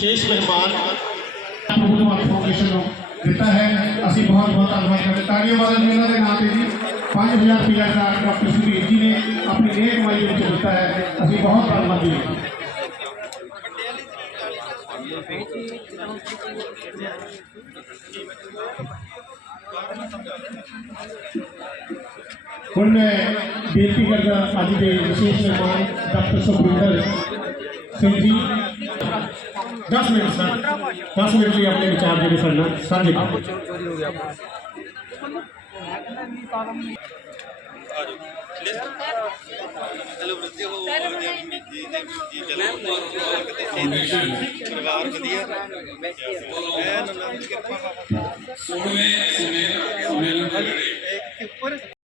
ਵਿਸ਼ੇਸ਼ ਮਹਿਮਾਨ ਭਗਵਾਨ ਫਾਊਂਡੇਸ਼ਨ ਨੂੰ ਦਿੱਤਾ ਹੈ ਅਸੀਂ ਬਹੁਤ ਬਹੁਤ ਧੰਨਵਾਦ ਕਰਦੇ ਤਾੜੀਆਂ ਮਾਰਨ ਜੀ ਉਹਨਾਂ ਦੇ ਨਾਮ ਤੇ ਜੀ 5000 ਰੁਪਏ ਦਾ ਡਾਕਟਰ ਸੁਖਬੀਰ ਜੀ ਨੇ ਆਪਣੀ ਨੇਕ ਕਮਾਈ ਵਿੱਚ ਦਿੱਤਾ ਹੈ ਅਸੀਂ ਬਹੁਤ ਧੰਨਵਾਦੀ ਹਾਂ ਹੁਣ ਮੈਂ ਬੇਨਤੀ ਕਰਦਾ ਅੱਜ ਦੇ ਵਿਸ਼ੇਸ਼ ਮਹਿਮਾਨ doctor Sukhwinder Singh ji 10 minute, sir. 10 minute ਲਈ ਆਪਣੇ ਵਿਚਾਰ ਜਿਹੜੇ ਸਾਡੇ ਨਾਲ ਸਾਂਝੇ ਕਰੋ। ਪਰਿਵਾਰ ਵਧੀਆ ਮੈਂ ਨੰਦ ਕਿਰਪਾ ਸੋਲਵੇਂ ਸਮੇਂ ਸੰਮੇਲਨ ਦੇ ਜਿਹੜੇ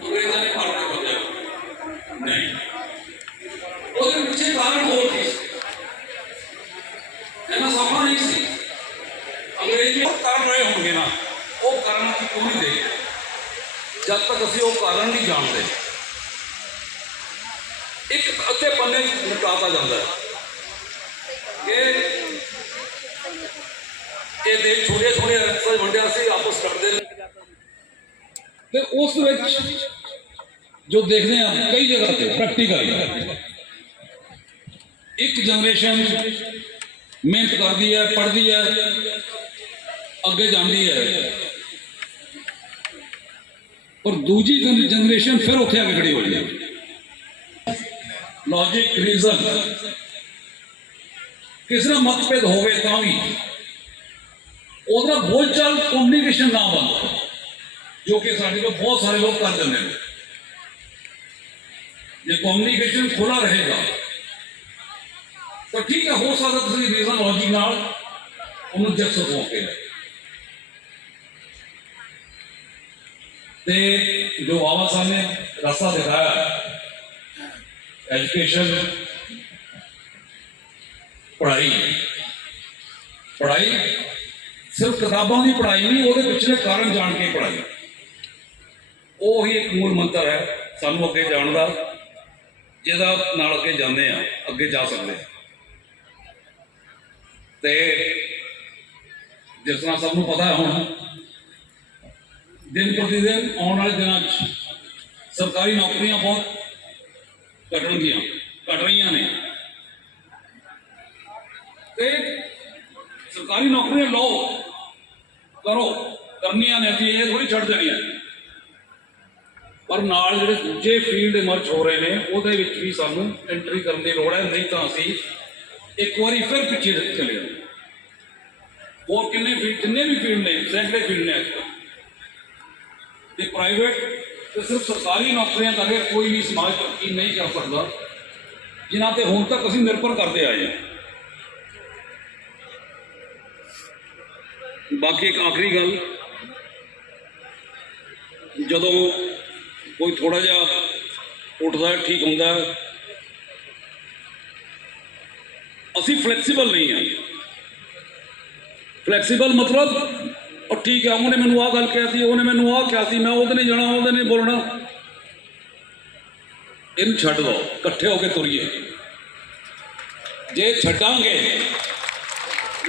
ਅੰਗਰੇਜ਼ਾਂ ਨੇ ਭਾਰਤ ਨੂੰ ਬਦਲਿਆ ਨਹੀਂ ਉਹਦੇ ਪਿੱਛੇ ਕਾਰਨ ਹੋਰ ਸੀ ਇਹਨਾਂ ਸੌਖਾ ਨਹੀਂ ਸੀ ਅੰਗਰੇਜ਼ੀ ਕਾਰਨ ਰਹੇ ਹੋਣਗੇ ਨਾ ਉਹ ਕਾਰਨ ਅਸੀਂ ਪੂਰੀ ਨਹੀਂ ਜਦ ਤੱਕ ਅਸੀਂ ਉਹ ਕਾਰਨ ਨਹੀਂ ਜਾਣਦੇ ਇੱਕ ਅੱਧੇ ਪੰਨੇ ਨਿਕਾਲਤਾ ਜਾਂਦਾ ਹੈ ਕਿ ਇਹ ਦੇ ਛੋਟੇ ਛੋਟੇ ਰਸਤੇ ਆਪਸ ਲੜਦੇ ਨੇ। ਤੇ ਉਸ ਵਿੱਚ ਜੋ ਦੇਖਦੇ ਆ ਕਈ ਜਗ੍ਹਾ ਤੇ ਪ੍ਰੈਕਟੀਕਲ ਇੱਕ ਜਨਰੇਸ਼ਨ ਮਿਹਨਤ ਕਰਦੀ ਹੈ, ਪੜ੍ਹਦੀ ਹੈ, ਅੱਗੇ ਜਾਂਦੀ ਹੈ। ਔਰ ਦੂਜੀ ਜਨਰੇਸ਼ਨ ਫਿਰ ਉੱਥੇ ਆ ਕੇ ਖੜੀ ਹੋ ਜਾਂਦੀ ਹੈ। ਲੌਜੀਕ ਰੀਜ਼ਨ ਕਿਸ ਦਾ ਮਤਭੇਦ ਹੋਵੇ ਤਾਂ ਵੀ ਉਹਦਾ ਬੋਲਚਾਲ ਕਮਿਊਨੀਕੇਸ਼ਨ ਨਾ ਬਣਦਾ ਜੋ ਕਿ ਸਾਡੇ ਕੋਲ ਬਹੁਤ ਸਾਰੇ ਲੋਕ ਕਰ ਦਿੰਦੇ ਨੇ ਜੇ ਕਮਿਊਨੀਕੇਸ਼ਨ ਖੁੱਲਾ ਰਹੇਗਾ ਤਾਂ ਠੀਕ ਹੈ ਹੋ ਸਕਦਾ ਤੁਸੀਂ ਰੀਜ਼ਨ ਲੌਜਿਕ ਨਾਲ ਉਹਨੂੰ ਜੱਜ ਸਕੋਗੇ ਤੇ ਜੋ ਬਾਬਾ ਸਾਹਿਬ ਨੇ ਰਸਤਾ ਦਿਖਾਇਆ ਐਜੂਕੇਸ਼ਨ ਪੜ੍ਹਾਈ ਪੜ੍ਹਾਈ ਸਿਰਫ ਕਿਤਾਬਾਂ ਦੀ ਪੜ੍ਹਾਈ ਨਹੀਂ, ਉਹਦੇ ਪਿਛਲੇ ਕਾਰਨ ਜਾਣ ਕੇ ਪੜ੍ਹਾਈ ਉਹ ਹੀ ਇੱਕ ਮੂਲ ਮੰਤਰ ਹੈ, ਸਾਨੂੰ ਅੱਗੇ ਜਾਣ ਦਾ, ਜਿਹਦਾ ਨਾਲ ਅੱਗੇ ਜਾਂਦੇ ਆ ਅੱਗੇ ਜਾ ਸਕਦੇ ਹਾਂ। ਤੇ ਜਿਸ ਤਰ੍ਹਾਂ ਸਭ ਨੂੰ ਪਤਾ ਹੈ ਹੁਣ, ਦਿਨ ਪ੍ਰਤੀ ਦਿਨ ਆਉਣ ਵਾਲੇ ਦਿਨਾਂ 'ਚ ਸਰਕਾਰੀ ਨੌਕਰੀਆਂ ਬਹੁਤ ਘਟਣਗੀਆਂ, ਘਟ ਰਹੀਆਂ ਨੇ ਤੇ ਸਰਕਾਰੀ ਨੌਕਰੀਆਂ ਲਓ ਕਰੋ। ਕਰਨੀਆਂ ਨੇ ਅਸੀਂ, ਇਹ ਥੋੜੀ ਛੱਡ ਦੇਣੀਆਂ। ਪਰ ਨਾਲ ਜਿਹੜੇ ਦੂਜੇ ਫੀਲਡ ਇਮਰਜ ਹੋ ਰਹੇ ਨੇ, ਉਹਦੇ ਵਿੱਚ ਵੀ ਸਾਨੂੰ ਐਂਟਰੀ ਕਰਨ ਦੀ ਲੋੜ ਹੈ, ਨਹੀਂ ਤਾਂ ਅਸੀਂ ਇੱਕ ਵਾਰੀ ਫਿਰ ਪਿੱਛੇ ਚਲੇ ਜਾਵਾਂਗੇ ਹੋਰ ਕਿੰਨੇ ਫੀਲਡ ਜਿੰਨੇ ਵੀ ਫੀਲਡ ਨੇ, ਸੈਂਕੜੇ ਫੀਲਡ ਨੇ ਅੱਜ ਤੇ ਪ੍ਰਾਈਵੇਟ ਤੇ ਸਿਰਫ ਸਰਕਾਰੀ ਨੌਕਰੀਆਂ ਕਰਕੇ ਕੋਈ ਵੀ ਸਮਾਜ ਤਰੱਕੀ ਨਹੀਂ ਕਰ ਸਕਦਾ, ਜਿਨ੍ਹਾਂ ਤੇ ਹੁਣ ਤੱਕ ਅਸੀਂ ਨਿਰਭਰ ਕਰਦੇ ਆਏ ਹਾਂ। ਬਾਕੀ ਇੱਕ ਆਖਰੀ ਗੱਲ। ਜਦੋਂ ਕੋਈ ਥੋੜਾ ਜਿਹਾ ਉੱਠਦਾ, ਠੀਕ ਹੁੰਦਾ ਅਸੀਂ ਫਲੈਕਸੀਬਲ ਨਹੀਂ ਹਾਂ। ਫਲੈਕਸੀਬਲ ਮਤਲਬ, ਉਹ ਠੀਕ ਹੈ, ਉਹਨੇ ਮੈਨੂੰ ਆਹ ਗੱਲ ਕਿਹਾ ਸੀ, ਉਹਨੇ ਮੈਨੂੰ ਆਹ ਕਿਹਾ ਸੀ, ਮੈਂ ਉਹਦੇ ਨੇ ਜਾਣਾ, ਉਹਦੇ ਨੇ ਬੋਲਣਾ। ਇਹਨੂੰ ਛੱਡ ਦੋ, ਇਕੱਠੇ ਹੋ ਕੇ ਤੁਰੀਏ। ਜੇ ਛੱਡਾਂਗੇ,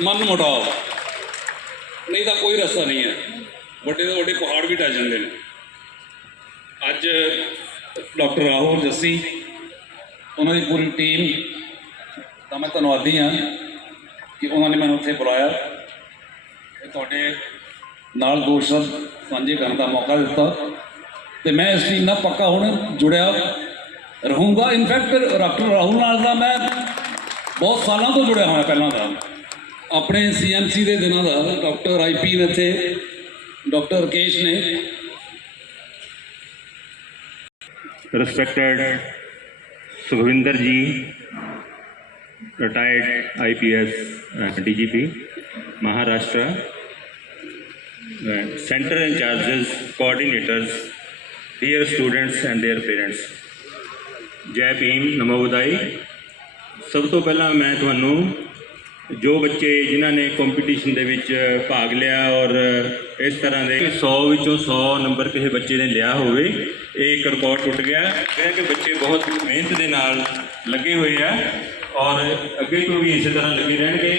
ਮਨ ਮੁਟਾਓ ਨਹੀਂ ਤਾਂ ਕੋਈ ਰਸਤਾ ਨਹੀਂ ਹੈ। ਵੱਡੇ ਤੋਂ ਵੱਡੇ ਪਹਾੜ ਵੀ ਢਹਿ ਜਾਂਦੇ ਨੇ। ਅੱਜ ਡਾਕਟਰ ਰਾਹੁਲ ਜੱਸੀ, ਉਹਨਾਂ ਦੀ ਪੂਰੀ ਟੀਮ ਦਾ ਮੈਂ ਧੰਨਵਾਦੀ ਹਾਂ ਕਿ ਉਹਨਾਂ ਨੇ ਮੈਨੂੰ ਉੱਥੇ ਬੁਲਾਇਆ। ਤੇ ਤੁਹਾਡੇ ਨਾਲ ਦੋ ਸ਼ਬਦ ਸਾਂਝੇ ਕਰਨ ਦਾ ਮੌਕਾ ਦਿੱਤਾ। ਤੇ ਮੈਂ ਇਸ ਟੀਮ ਨਾਲ ਪੱਕਾ ਹੁਣ ਜੁੜਿਆ ਰਹੂੰਗਾ। ਇਨਫੈਕਟ ਡਾਕਟਰ ਰਾਹੁਲ ਨਾਲ ਦਾ ਮੈਂ ਬਹੁਤ ਸਾਲਾਂ ਤੋਂ ਜੁੜਿਆ ਹੋਇਆ ਪਹਿਲਾਂ ਦਾ। ਆਪਣੇ ਸੀਐਮਸੀ ਦੇ ਦਿਨਾਂ ਦਾ ਡਾਕਟਰ ਆਈਪੀ ਨੇ ਇੱਥੇ ਡਾਕਟਰ ਰਕੇਸ਼ ਨੇ respected Sukhvinder ji, retired IPS uh, DGP, Maharashtra, center in charges, coordinators, dear students and their parents. ਜੈ ਭੀਮ ਨਮੋ ਬੁਦਾਈ ਸਭ ਤੋਂ ਪਹਿਲਾਂ ਮੈਂ ਤੁਹਾਨੂੰ ਜੋ ਬੱਚੇ ਜਿਨ੍ਹਾਂ ਨੇ ਕੰਪੀਟੀਸ਼ਨ ਦੇ ਵਿੱਚ ਭਾਗ ਲਿਆ ਔਰ ਇਸ ਤਰ੍ਹਾਂ ਦੇ 100 ਵਿੱਚੋਂ 100 ਨੰਬਰ ਕਿਸੇ ਬੱਚੇ ਨੇ ਲਿਆ ਹੋਵੇ, ਇਹ ਇੱਕ ਰਿਕਾਰਡ ਟੁੱਟ ਗਿਆ। ਇਹ ਕਿ ਬੱਚੇ ਬਹੁਤ ਮਿਹਨਤ ਦੇ ਨਾਲ ਲੱਗੇ ਹੋਏ ਆ ਔਰ ਅੱਗੇ ਤੋਂ ਵੀ ਇਸੇ ਤਰ੍ਹਾਂ ਲੱਗੇ ਰਹਿਣਗੇ।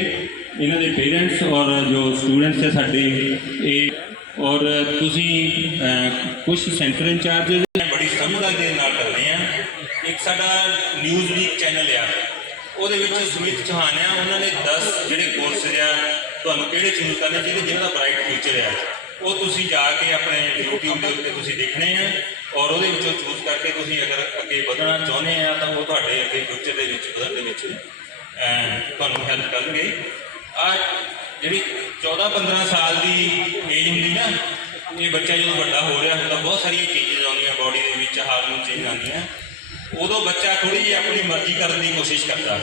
ਇਹਨਾਂ ਦੇ ਪੇਰੈਂਟਸ ਔਰ ਜੋ ਸਟੂਡੈਂਟਸ ਹੈ ਸਾਡੇ, ਇਹ ਔਰ ਤੁਸੀਂ ਕੁਝ ਸੈਂਟਰ ਇੰਚਾਰਜ ਬੜੀ ਸਮਝਦਾਰੀ ਦੇ ਨਾਲ ਕਰਦੇ ਆ। ਇੱਕ ਸਾਡਾ ਨਿਊਜ਼ ਵੀਕ ਚੈਨਲ ਆ। ਉਹਦੇ ਵਿੱਚ ਸੁਮਿਤ ਚੌਹਾਨ ਆ, ਉਹਨਾਂ ਨੇ 10 ਜਿਹੜੇ ਕੋਰਸ ਆ ਤੁਹਾਨੂੰ ਕਿਹੜੇ ਚੂਜ਼ ਕਰਨੇ ਚਾਹੀਦੇ ਜਿਹਨਾਂ ਦਾ ਬ੍ਰਾਈਟ ਫਿਊਚਰ ਆ। ਉਹ ਤੁਸੀਂ ਜਾ ਕੇ ਆਪਣੇ YouTube ਦੇ ਉੱਤੇ ਤੁਸੀਂ ਦੇਖਣੇ ਆ, ਔਰ ਉਹਦੇ ਵਿੱਚੋਂ ਚੂਜ਼ ਕਰਕੇ ਤੁਸੀਂ ਅਗਰ ਅੱਗੇ ਵਧਣਾ ਚਾਹੁੰਦੇ ਆ, ਤਾਂ ਉਹ ਤੁਹਾਡੇ ਅੱਗੇ ਫਿਊਚਰ ਦੇ ਵਿੱਚ ਵਧਣ ਦੇ ਵਿੱਚ ਤੁਹਾਨੂੰ ਹੈਲਪ ਕਰਨਗੇ। ਆ ਜਿਹੜੀ 14 15 ਸਾਲ ਦੀ ਏਜ ਹੁੰਦੀ ਨਾ, ਇਹ ਬੱਚਾ ਜਦੋਂ ਵੱਡਾ ਹੋ ਰਿਹਾ ਹੁੰਦਾ, ਬਹੁਤ ਸਾਰੀਆਂ ਚੇਂਜਸ ਆਉਂਦੀਆਂ ਬਾਡੀ ਦੇ ਵਿੱਚ, ਹਾਰਮੋਨ ਚੇਂਜ ਆਉਂਦੀਆਂ। ਉਦੋਂ ਬੱਚਾ ਥੋੜੀ ਜਿਹੀ ਆਪਣੀ ਮਰਜ਼ੀ ਕਰਨ ਦੀ ਕੋਸ਼ਿਸ਼ ਕਰਦਾ।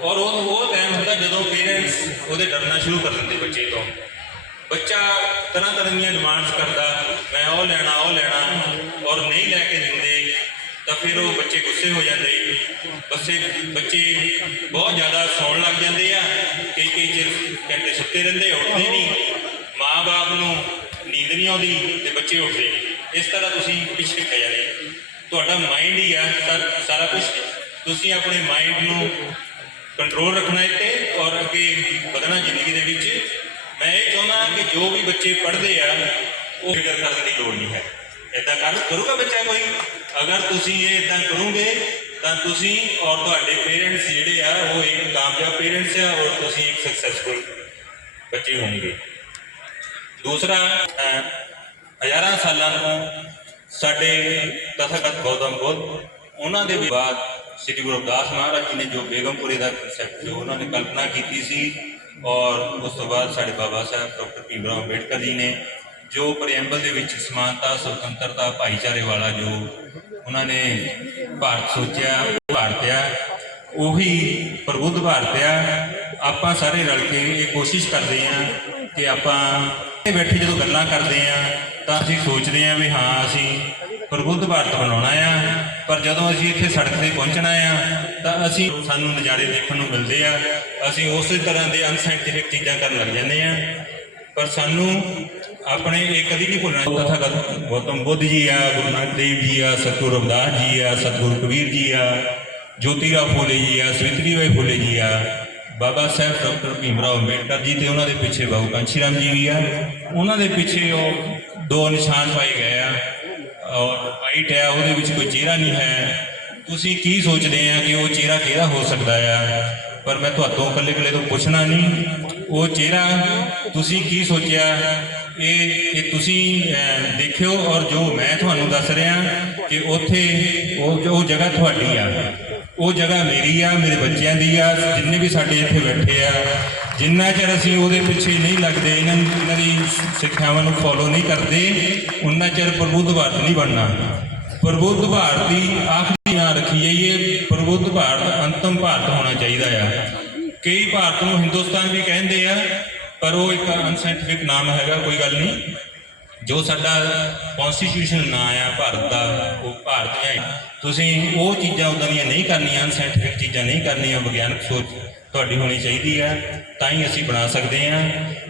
ਔਰ ਉਹ ਉਹ ਟਾਈਮ ਹੁੰਦਾ ਜਦੋਂ ਪੇਰੈਂਟਸ ਉਹਦੇ ਡਰਨਾ ਸ਼ੁਰੂ ਕਰ ਦਿੰਦੇ ਬੱਚੇ ਤੋਂ। ਬੱਚਾ ਤਰ੍ਹਾਂ ਤਰ੍ਹਾਂ ਦੀਆਂ ਡਿਮਾਂਡਸ ਕਰਦਾ, ਮੈਂ ਉਹ ਲੈਣਾ ਉਹ ਲੈਣਾ, ਔਰ ਨਹੀਂ ਲੈ ਕੇ ਦਿੰਦੇ, ਤਾਂ ਫਿਰ ਉਹ ਬੱਚੇ ਗੁੱਸੇ ਹੋ ਜਾਂਦੇ। ਬੱਸੇ ਬੱਚੇ ਬਹੁਤ ਜ਼ਿਆਦਾ ਸੌਣ ਲੱਗ ਜਾਂਦੇ ਆ, ਕਈ ਕਈ ਚਿਰ ਘੰਟੇ ਸੁੱਤੇ ਰਹਿੰਦੇ, ਉੱਠਦੇ ਨਹੀਂ। ਮਾਂ-ਬਾਪ ਨੂੰ ਨੀਂਦ ਨਹੀਂ ਆਉਂਦੀ ਤੇ ਬੱਚੇ ਉੱਠਦੇ ਇਸ ਤਰ੍ਹਾਂ ਤੁਸੀਂ ਪਿੱਛੇ ਪੈ ਜਾਣੇ ਤੁਹਾਡਾ ਮਾਈਂਡ ਹੀ ਆ ਸਾਰਾ ਕੁਝ ਤੁਸੀਂ ਆਪਣੇ ਮਾਈਂਡ ਨੂੰ ਕੰਟਰੋਲ ਰੱਖਣਾ ਹੈ ਤੇ ਔਰ ਅੱਗੇ ਵਧਣਾ ਜ਼ਿੰਦਗੀ ਦੇ ਵਿੱਚ। ਮੈਂ ਇਹ ਚਾਹੁੰਦਾ ਕਿ ਜੋ ਵੀ ਬੱਚੇ ਪੜ੍ਹਦੇ ਆ, ਉਹ ਫਿਕਰ ਕਰਨ ਦੀ ਲੋੜ ਨਹੀਂ ਹੈ। ਇਦਾਂ ਕਰ, ਕਰੂਗਾ ਬੱਚਾ ਕੋਈ? ਅਗਰ ਤੁਸੀਂ ਇਹ ਇਦਾਂ ਕਰੋਗੇ, ਤਾਂ ਤੁਸੀਂ ਔਰ ਤੁਹਾਡੇ ਪੇਰੈਂਟਸ ਜਿਹੜੇ ਆ, ਉਹ ਇੱਕ ਕਾਮਯਾਬ ਪੇਰੈਂਟਸ ਆ ਔਰ ਤੁਸੀਂ ਇੱਕ ਸਕਸੈਸਫੁਲ ਬੱਚੇ ਹੋਣਗੇ। ਦੂਸਰਾ ਹਜ਼ਾਰਾਂ ਸਾਲਾਂ ਤੋਂ ਸਾਡੇ ਤਥਾਗਤ ਗੌਤਮ ਬੁੱਧ, ਉਹਨਾਂ ਦੇ ਬਾਅਦ ਸ੍ਰੀ ਗੁਰੂ ਅਰਦਾਸ ਮਹਾਰਾਜ ਜੀ ਨੇ ਜੋ ਬੇਗਮਪੁਰੇ ਦਾ ਕਨਸੈਪਟ ਜੋ ਉਹਨਾਂ ਨੇ ਕਲਪਨਾ ਕੀਤੀ ਸੀ ਔਰ ਉਸ ਤੋਂ ਬਾਅਦ ਸਾਡੇ ਬਾਬਾ ਸਾਹਿਬ ਡਾਕਟਰ ਭੀਮ ਰਾਓ ਅੰਬੇਡਕਰ ਜੀ ਨੇ ਜੋ ਪ੍ਰੀਐਂਬਲ ਦੇ ਵਿੱਚ ਸਮਾਨਤਾ, ਸੁਤੰਤਰਤਾ, ਭਾਈਚਾਰੇ ਵਾਲਾ ਜੋ ਉਹਨਾਂ ਨੇ ਭਾਰਤ ਸੋਚਿਆ, ਭਾਰਤਿਆ, ਉਹੀ ਪ੍ਰਬੁੱਧ ਭਾਰਤ ਆ ਆਪਾਂ ਸਾਰੇ ਰਲ ਕੇ ਇਹ ਕੋਸ਼ਿਸ਼ ਕਰਦੇ ਆ ਕਿ ਆਪਾਂ ਇੱਥੇ ਬੈਠੇ ਜਦੋਂ ਗੱਲਾਂ ਕਰਦੇ ਆ ਤਾਂ ਅਸੀਂ ਸੋਚਦੇ ਹਾਂ ਵੀ ਹਾਂ, ਅਸੀਂ ਪ੍ਰਬੁੱਧ ਭਾਰਤ ਬਣਾਉਣਾ ਆ। ਪਰ ਜਦੋਂ ਅਸੀਂ ਇੱਥੇ ਸੜਕ ਤੇ ਪਹੁੰਚਣਾ ਆ, ਤਾਂ ਅਸੀਂ ਸਾਨੂੰ ਨਜ਼ਾਰੇ ਦੇਖਣ ਨੂੰ ਮਿਲਦੇ ਆ। ਅਸੀਂ ਉਸੇ ਤਰ੍ਹਾਂ ਦੇ ਅਨਸਾਇੰਟਿਫਿਕ ਚੀਜ਼ਾਂ ਕਰਨ ਲੱਗ ਜਾਂਦੇ ਆ। ਪਰ ਸਾਨੂੰ ਆਪਣੇ ਇਹ ਕਦੀ ਨਹੀਂ ਭੁੱਲਣਾ। ਤਥਾਗਤ ਗੌਤਮ ਬੁੱਧ ਜੀ ਆ, ਗੁਰੂ ਨਾਨਕ ਦੇਵ ਜੀ ਆ, ਸਤਿਗੁਰੂ ਰਵਿਦਾਸ ਜੀ ਆ, ਸਤਿਗੁਰੂ ਕਬੀਰ ਜੀ ਆ, ਜੋਤੀਰਾਓ ਫੂਲੇ ਜੀ ਆ ਸਵਿਤਰੀ ਬਾਈ ਫੂਲੇ ਜੀ ਆ, ਬਾਬਾ ਸਾਹਿਬ ਡਾਕਟਰ ਭੀਮ ਰਾਓ ਅੰਬੇਡਕਰ ਜੀ ਤੇ ਉਹਨਾਂ ਦੇ ਪਿੱਛੇ ਬਾਬੂ ਕਾਂਸ਼ੀ ਰਾਮ ਜੀ ਵੀ ਆ। ਉਹਨਾਂ ਦੇ ਪਿੱਛੇ ਉਹ ਦੋ ਨਿਸ਼ਾਨ ਪਾਏ ਗਏ ਆ, ਔਰ ਵਾਈਟ ਹੈ, ਉਹਦੇ ਵਿੱਚ ਕੋਈ ਚਿਹਰਾ ਨਹੀਂ ਹੈ। ਤੁਸੀਂ ਕੀ ਸੋਚਦੇ ਆ ਕਿ ਉਹ ਚਿਹਰਾ ਕਿਹੜਾ ਹੋ ਸਕਦਾ ਆ? ਪਰ ਮੈਂ ਤੁਹਾਤੋਂ ਇਕੱਲੇ ਇਕੱਲੇ ਤੋਂ ਪੁੱਛਣਾ ਨਹੀਂ। ਉਹ ਚਿਹਰਾ, ਤੁਸੀਂ ਕੀ ਸੋਚਿਆ? ਇਹ ਇਹ ਤੁਸੀਂ ਦੇਖਿਓ, ਔਰ ਜੋ ਮੈਂ ਤੁਹਾਨੂੰ ਦੱਸ ਰਿਹਾ ਕਿ ਉੱਥੇ ਉਹ ਉਹ ਜਗ੍ਹਾ ਤੁਹਾਡੀ ਆ। ਉਹ ਜਗ੍ਹਾ ਮੇਰੀ ਆ, ਮੇਰੇ ਬੱਚਿਆਂ ਦੀ ਆ, ਜਿੰਨੇ ਵੀ ਸਾਡੇ ਇੱਥੇ ਬੈਠੇ ਆ, ਜਿੰਨਾ ਚਿਰ ਅਸੀਂ ਉਹਦੇ ਪਿੱਛੇ ਨਹੀਂ ਲੱਗਦੇ, ਇਹਨਾਂ ਇਹਨਾਂ ਦੀ ਸਿੱਖਿਆਵਾਂ ਨੂੰ ਫੋਲੋ ਨਹੀਂ ਕਰਦੇ, ਉਨਾ ਚਿਰ ਪ੍ਰਬੁੱਧ ਭਾਰਤ ਨਹੀਂ ਬਣਨਾ। ਪ੍ਰਬੁੱਧ ਭਾਰਤ ਦੀ ਆਖਰੀ ਨਾਂ ਰੱਖੀ ਜਾਈਏ ਪ੍ਰਬੁੱਧ ਭਾਰਤ ਅੰਤਮ ਭਾਰਤ ਹੋਣਾ ਚਾਹੀਦਾ ਆ। ਕਈ ਭਾਰਤ ਨੂੰ ਹਿੰਦੁਸਤਾਨ ਵੀ ਕਹਿੰਦੇ ਆ, ਪਰ ਉਹ ਇੱਕ ਅਨਸਾਇੰਟਿਫਿਕ ਨਾਮ ਹੈਗਾ, ਕੋਈ ਗੱਲ ਨਹੀਂ। ਜੋ ਸਾਡਾ ਕਨਸਟੀਟਿਊਸ਼ਨ ਨਾਂ ਆ ਭਾਰਤ ਦਾ, ਉਹ ਭਾਰਤ ਹੈ ਤੁਸੀਂ ਉਹ ਚੀਜ਼ਾਂ ਉਦਾਂ ਦੀਆਂ ਨਹੀਂ ਕਰਨੀਆਂ ਅਨਸਾਇੰਟਿਫਿਕ ਚੀਜ਼ਾਂ ਨਹੀਂ ਕਰਨੀਆਂ, ਵਿਗਿਆਨਕ ਸੋਚ ਤੁਹਾਡੀ ਹੋਣੀ ਚਾਹੀਦੀ ਆ, ਤਾਂ ਹੀ ਅਸੀਂ ਬਣਾ ਸਕਦੇ ਆ।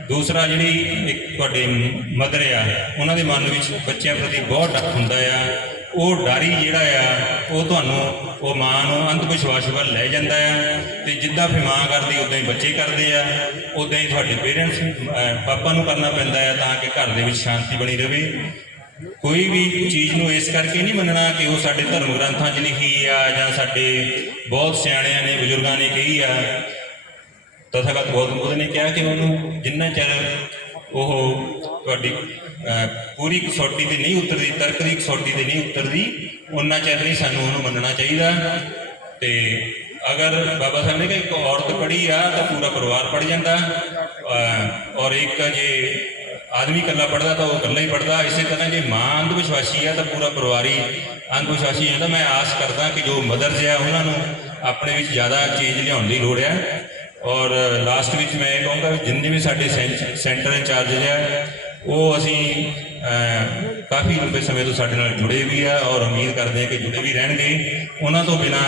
ਦੂਸਰਾ ਜਿਹੜੀ ਇੱਕ ਤੁਹਾਡੇ ਮਦਰ ਆ, ਉਹਨਾਂ ਦੇ ਮਨ ਵਿੱਚ ਬੱਚਿਆਂ ਪ੍ਰਤੀ ਬਹੁਤ ਡਰ ਹੁੰਦਾ ਆ। ਉਹ ਡਾਰੀ ਜਿਹੜਾ ਆ, ਉਹ ਤੁਹਾਨੂੰ ਉਹ ਮਾਂ ਨੂੰ ਅੰਧ ਵਿਸ਼ਵਾਸ ਵੱਲ ਲੈ ਜਾਂਦਾ ਆ ਤੇ ਜਿੱਦਾਂ ਫਿਰ ਮਾਂ ਕਰਦੀ, ਉਦਾਂ ਹੀ ਬੱਚੇ ਕਰਦੇ ਆ। ਉਦਾਂ ਹੀ ਤੁਹਾਡੇ ਪੇਰੈਂਟਸ ਪਾਪਾ ਨੂੰ ਕਰਨਾ ਪੈਂਦਾ ਆ ਤਾਂ ਕਿ ਘਰ ਦੇ ਵਿੱਚ ਸ਼ਾਂਤੀ ਬਣੀ ਰਹੇ ਕੋਈ ਵੀ ਚੀਜ਼ ਨੂੰ ਇਸ ਕਰਕੇ ਨਹੀਂ ਮੰਨਣਾ ਕਿ ਉਹ ਸਾਡੇ ਧਰਮ ਗ੍ਰੰਥਾਂ 'ਚ ਲਿਖੀ ਆ ਜਾਂ ਸਾਡੇ ਬਹੁਤ ਸਿਆਣਿਆਂ ਨੇ, ਬਜ਼ੁਰਗਾਂ ਨੇ ਕਹੀ ਆ। ਤਥਾਗਤ ਗੌਤਮ ਬੁੱਧ ਨੇ ਕਿਹਾ ਕਿ ਉਹਨੂੰ ਜਿੰਨਾ ਚਿਰ ਉਹ ਤੁਹਾਡੀ ਪੂਰੀ ਕਸੌਟੀ ਤੇ ਨਹੀਂ ਉਤਰਦੀ, ਤਰਕ ਦੀ ਕਸੌਟੀ ਤੇ ਨਹੀਂ ਉਤਰਦੀ ਉਹਨਾਂ ਚਿਰ ਨਹੀਂ ਸਾਨੂੰ ਉਹਨੂੰ ਮੰਨਣਾ ਚਾਹੀਦਾ। ਤੇ ਅਗਰ ਬਾਬਾ ਸਾਹਿਬ ਨੇ ਕਿਹਾ ਇੱਕ ਔਰਤ ਪੜੀ ਆ, ਤਾਂ ਪੂਰਾ ਪਰਿਵਾਰ ਪੜ ਜਾਂਦਾ। ਔਰ ਇੱਕ ਜੇ ਆਦਮੀ ਇਕੱਲਾ ਪੜਦਾ ਤਾਂ ਉਹ ਇਕੱਲਾ ਹੀ ਪੜਦਾ ਇਸੇ ਤਰ੍ਹਾਂ ਜੇ ਮਾਂ ਅੰਧ ਵਿਸ਼ਵਾਸੀ ਆ, ਤਾਂ ਪੂਰਾ ਪਰਿਵਾਰ ਹੀ ਅੰਧ ਵਿਸ਼ਵਾਸੀ ਹੈ ਤਾਂ ਮੈਂ ਆਸ ਕਰਦਾ ਕਿ ਜੋ ਮਦਰਸ ਆ, ਉਹਨਾਂ ਨੂੰ ਆਪਣੇ ਵਿੱਚ ਜ਼ਿਆਦਾ ਚੇਂਜ ਲਿਆਉਣ ਦੀ ਲੋੜ ਹੈ ਔਰ ਲਾਸਟ ਵਿੱਚ ਮੈਂ ਇਹ ਕਹੂੰਗਾ ਵੀ ਜਿੰਨੇ ਵੀ ਸਾਡੇ ਸੈਂ- ਸੈਂਟਰ ਇੰਚਾਰਜ ਆ, ਉਹ ਅਸੀਂ ਕਾਫੀ ਲੰਬੇ ਸਮੇਂ ਤੋਂ ਸਾਡੇ ਨਾਲ ਜੁੜੇ ਵੀ ਆ ਔਰ ਉਮੀਦ ਕਰਦੇ ਹਾਂ ਕਿ ਜੁੜੇ ਵੀ ਰਹਿਣਗੇ। ਉਹਨਾਂ ਤੋਂ ਬਿਨਾ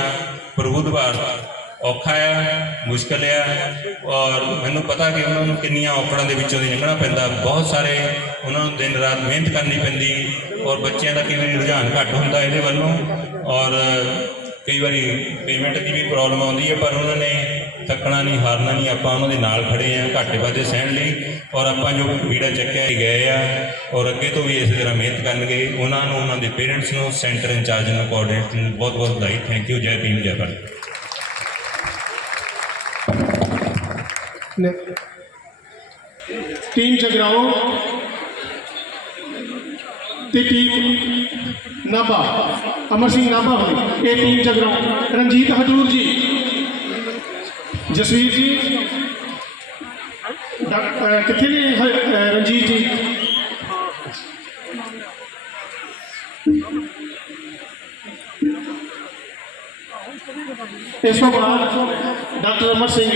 ਪ੍ਰਬੁੱਧ ਭਾਰਤ ਔਖਾ ਆ, ਮੁਸ਼ਕਲ ਆ ਔਰ ਮੈਨੂੰ ਪਤਾ ਕਿ ਉਹਨਾਂ ਨੂੰ ਕਿੰਨੀਆਂ ਔਕੜਾਂ ਦੇ ਵਿੱਚੋਂ ਦੀ ਨਿਕਲਣਾ ਪੈਂਦਾ। ਬਹੁਤ ਸਾਰੇ ਉਹਨਾਂ ਨੂੰ ਦਿਨ ਰਾਤ ਮਿਹਨਤ ਕਰਨੀ ਪੈਂਦੀ ਔਰ ਬੱਚਿਆਂ ਦਾ ਕਈ ਵਾਰੀ ਰੁਝਾਨ ਘੱਟ ਹੁੰਦਾ ਇਹਦੇ ਵੱਲੋਂ ਔਰ, ਕਈ ਵਾਰੀ ਪੇਮੈਂਟ ਦੀ ਵੀ ਪ੍ਰੋਬਲਮ ਆਉਂਦੀ ਹੈ, ਪਰ ਉਹਨਾਂ ਨੇ ਤੱਕਣਾ ਨਹੀਂ, ਹਾਰਨਾ ਨਹੀਂ, ਆਪਾਂ ਉਹਨਾਂ ਦੇ ਨਾਲ ਖੜੇ ਆ, ਘਾਟੇ ਵਾਧੇ ਸਹਿਣ ਲਈ ਔਰ ਆਪਾਂ ਜੋ ਬੀੜਾ ਚੱਕਿਆ ਹੀ ਗਏ ਆ ਔਰ ਅੱਗੇ ਤੋਂ ਵੀ ਇਸੇ ਤਰ੍ਹਾਂ ਮਿਹਨਤ ਕਰਨਗੇ, ਉਹਨਾਂ ਨੂੰ, ਉਹਨਾਂ ਦੇ ਪੇਰੈਂਟਸ ਨੂੰ, ਸੈਂਟਰ ਇੰਚਾਰਜ ਨੂੰ ਕੋਆਰਡੀਨੇਟਰ ਨੂੰ ਬਹੁਤ ਬਹੁਤ ਵਧਾਈ ਥੈਂਕ ਯੂ ਜੈ ਭੀਮ, ਜੈ ਭਾਰਤ। ਟੀਮ ਜਗਰਾਉਂ ਤੇ ਟੀਮ ਨਾਭਾ, ਅਮਰ ਸਿੰਘ ਨਾਭਾ ਇਹ ਟੀਮ ਜਗਰਾਉਂ ਰਣਜੀਤ ਹਜੂਰ ਜੀ। ਜਸਵੀਰ ਜੀ। ਕਿੱਥੇ ਨੇ? ਰਣਜੀਤ ਜੀ। ਇਸ ਤੋਂ ਬਾਅਦ ਡਾਕਟਰ ਅਮਰ ਸਿੰਘ।